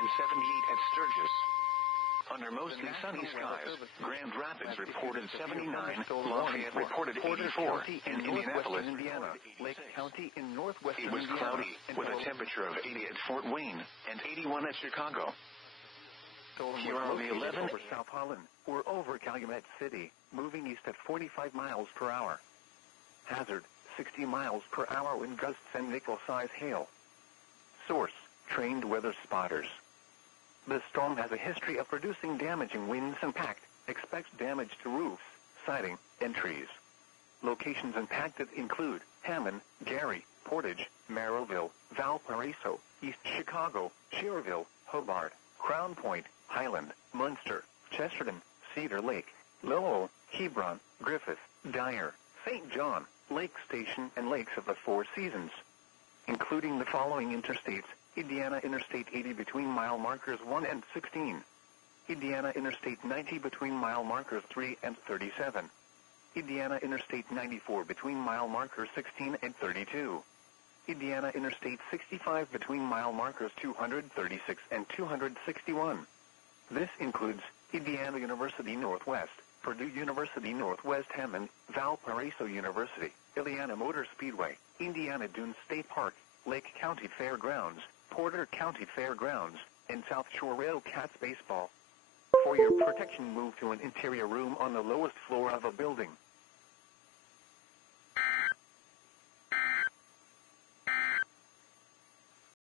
and 78 at Sturgis. Under mostly sunny skies, Grand Rapids reported 79, Lafayette reported 84, and Indianapolis Lake County in northwestern it was cloudy, with a temperature of 80 at Fort Wayne and 81 at Chicago. Schererville 11 over South Holland, or over Calumet City, moving east at 45 miles per hour. Hazard, 60 miles per hour wind gusts and nickel-size hail. Source, trained weather spotters. The storm has a history of producing damaging winds and impact. Expects damage to roofs, siding, and trees. Locations impacted include Hammond, Gary, Portage, Merrillville, Valparaiso, East Chicago, Schererville, Hobart, Crown Point, Highland, Munster, Chesterton, Cedar Lake, Lowell, Hebron, Griffith, Dyer, St. John, Lake Station, and Lakes of the Four Seasons. Including the following interstates: Indiana Interstate 80 between mile markers 1 and 16. Indiana Interstate 90 between mile markers 3 and 37. Indiana Interstate 94 between mile markers 16 and 32. Indiana Interstate 65 between mile markers 236 and 261. This includes Indiana University Northwest, Purdue University Northwest Hammond, Valparaiso University, Indiana Motor Speedway, Indiana Dunes State Park, Lake County Fairgrounds, Porter County Fairgrounds, and South Shore Rail Cats Baseball. For your protection, move to an interior room on the lowest floor of a building.